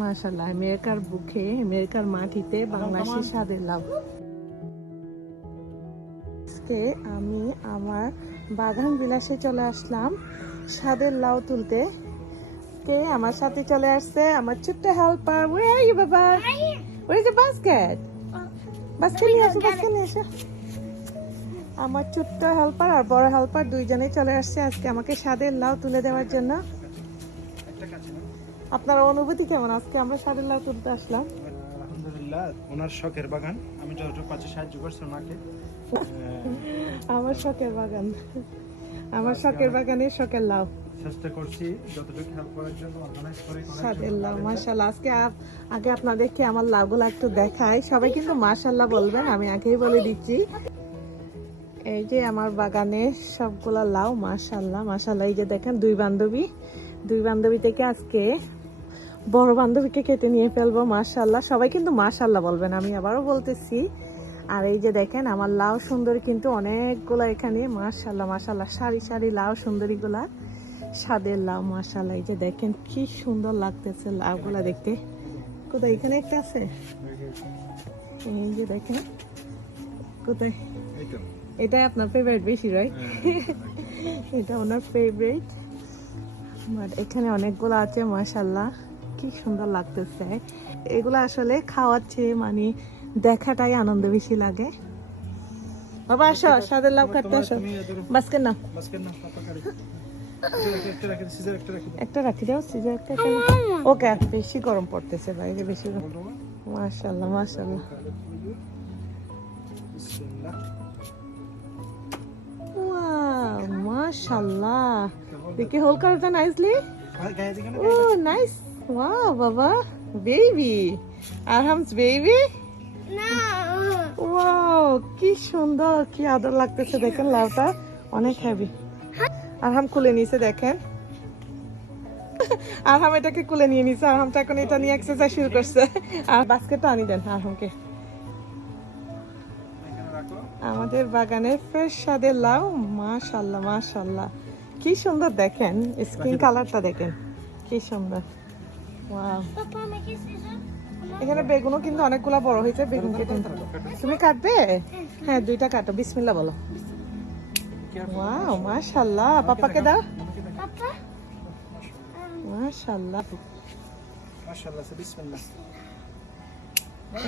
মাশাল্লাহ আমেরিকার বুকে, আমেরিকার মাটিতে বাংলাদেশের স্বাদের লাভ আজকে আমি আমার বাগান বিলাসে চলে আসলাম স্বাদের লাউ তুলতে। কে আমার সাথে চলে আসছে? আমার ছোট্ট হেল্পার ওয়ে আর ইউ বাবা? ওয়ে ইজ বাস্কেট বাস্কেট নিয়ে আসো বাস্কেট নিয়ে আসো। আমার ছোট্ট হেল্পার আর বড় হেল্পার দুইজনেই চলে আসছে আজকে আমাকে স্বাদের লাউ তুলে দেওয়ার জন্য। আপনার অনুভূতি কেমন? আজকে আমরা স্বাদের লাউ তুলতে আসলাম। আলহামদুলিল্লাহ ওনার শখের বাগান। আমি যতটুকু পাচ্ছি সাহায্য করছি আমার শখের বাগান। আমার শখের বাগানে শখের লাউ। চেষ্টা করছি যতটুকু হেল্প করার জন্য অর্গানাইজ করে করার স্বাদের জন্য লাউ তাদের- মাশাল্লাহ আজকে আগে আপনাদেরকে আমার লাউগুলো একটু দেখাই। সবাই কিন্তু বলবেন আমি আগেই বলে দিচ্ছি। এই যে আমার বাগানে সবগুলা লাউ মাশাল্লাহ মাশাল্লাহ এই যে দেখেন দুই বান্ধবী। দুই বান্ধবী থেকে আজকে বড় বান্ধবীকে কেটে নিয়ে ফেলব মাশাল্লাহ সবাই কিন্তু মাশাল্লাহ বলবেন আমি আবারও বলতেছি। আর এই যে দেখেন আমার লাউ সুন্দরী কিন্তু অনেকগুলা এখানে মাশাল্লাহ মাশাল্লাহ সারি সারি লাউ সুন্দরীগুলা। স্বাদের লাউ মাশাল্লাহ এই যে দেখেন কি সুন্দর লাগতেছে লাউগুলা দেখতে। কোথায়? এখানে একটা আছে? এই যে দেখেন কোথায়? এই তো। এটা আপনার ফেভারিট বেশি রাইট এটা ওনার ফেভারিট বাট এখানে অনেকগুলো আছে মাশাল্লাহ কি সুন্দর লাগতেছে। এগুলো আসলে খাওয়াচ্ছে মানে দেখাটাই আনন্দ বেশি লাগে। বাবা আসো সাদের লাউ কাটতে আসো। বাসকে না একটা রাখি, দাও সিজার একটা ওকে বেশি গরম পড়তেছে বাইরে বেশি গরম। মাশাল্লাহ মাশাল্লাহ মাশাল্লাহ দেখি হোল করে দাও নাইসলি গায়ে- নাইস ওয়াও বাবা বেবি আরহামস বেবি ওয়াও কি সুন্দর কি আদর লাগতেছে দেখেন লাউটা অনেক হেভি আরহাম খুলে নিয়েছে দেখেন। আরহাম এটাকে খুলে নিয়ে নিছে আরহামটা এখন এটা নিয়ে এক্সারসাইজ শুরু করছে। আর বাস্কেটটা আনি দেন আরহামকে। আমাদের বাগানের ফ্রেশ স্বাদের লাউ মাশাল্লাহ মাশাল্লাহ। কি সুন্দর দেখেন স্কিন কালারটা দেখেন কি সুন্দর। এখানে বেগুনও কিন্তু অনেকগুলা বড় হয়েছে বেগুন কেটে তুমি কাটবে? হ্যাঁ। দুইটা কাটো। বিসমিল্লাহ বলো। ওয়াও মাশাল্লাহ। পাপাকে দাও। মাশাল্লাহ। মাশাআল্লাহ বিসমিল্লাহ।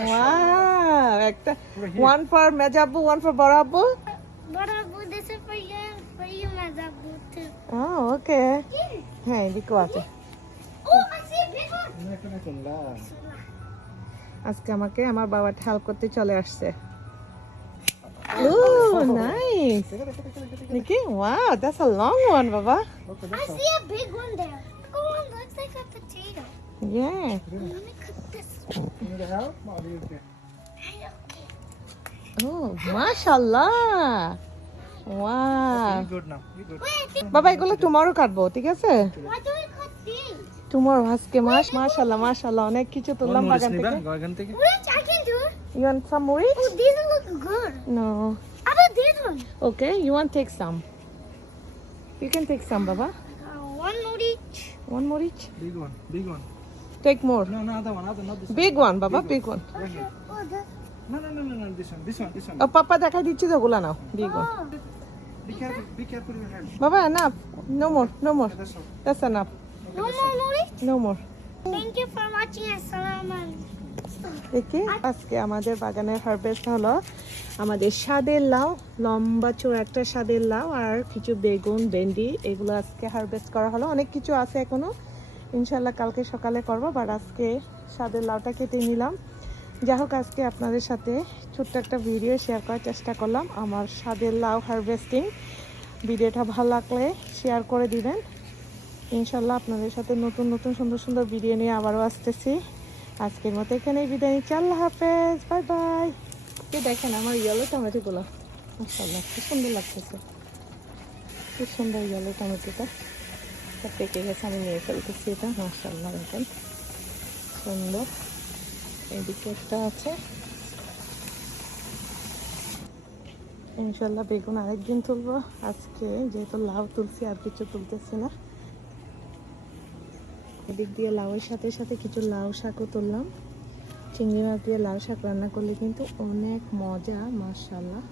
ওয়াও একটা one for one for. Oh okay হ্যাঁ এদিকেও আছে। আজকে আমাকে আমার বাবা ঠাল করতে চলে আসছে। বাবা। এগুলো তোমারও কাটবো ঠিক আছে? তোমার আজকে মাস মাশাআল্লাহ মাশাআল্লাহ অনেক কিছু তুললাম বাগান থেকে। বাগান থেকে? মরিচ ইউ ওয়ান্ট সাম মরিচ ও দিস লুক গুড বাবা ওয়ান মরিচ ওয়ান মরিচ টেক মোর নো নো বাবা বিগ ওয়ান ও পাপা দেখাই দিচ্ছি তো গুলা নাও বিগ ওয়ান বাবা না no more no more that's No more more. No more. Thank you for watching. Assalamu দেখি আজকে আমাদের বাগানের হারভেস্ট হলো। আমাদের স্বাদের লাউ লম্বা চোর একটা স্বাদের লাউ আর কিছু বেগুন ভেন্ডি এগুলো আজকে হারভেস্ট করা হলো। অনেক কিছু আছে এখনও। ইনশাল্লাহ কালকে সকালে করব বাট আজকে স্বাদের লাউটা কেটে নিলাম। যাই হোক আজকে আপনাদের সাথে ছোট্ট একটা ভিডিও শেয়ার করার চেষ্টা করলাম। আমার স্বাদের লাউ হারভেস্টিং ভিডিওটা ভালো লাগলে শেয়ার করে দিবেন। ইনশাল্লাহ আপনাদের সাথে নতুন নতুন সুন্দর সুন্দর ভিডিও নিয়ে আবারও আসতেছি। আজকের মতো এখানেই বিদায় নিচ্ছি। আল্লাহ হাফেজ। Bye bye. কে দেখেন আমার ইয়েলো টমেটোগুলো? মাসাল্লাহ খুব সুন্দর লাগতেছে। খুব সুন্দর ইয়েলো টমেটোটা। পেকে গেছে আমি নিয়ে ফেলতেছি এটা। মাসাল্লাহ দেখেন। সুন্দর। এদিকে একটা আছে। ইনশাল্লাহ বেগুন আরেকদিন তুলবো। আজকে যেহেতু লাউ তুলছি আর কিছু তুলতেছি না। এদিক দিয়ে লাউয়ের সাথে সাথে কিছু লাউ শাকও তুললাম। চিংড়ি মাছ দিয়ে লাউ শাক রান্না করলে কিন্তু অনেক মজা মাশাল্লাহ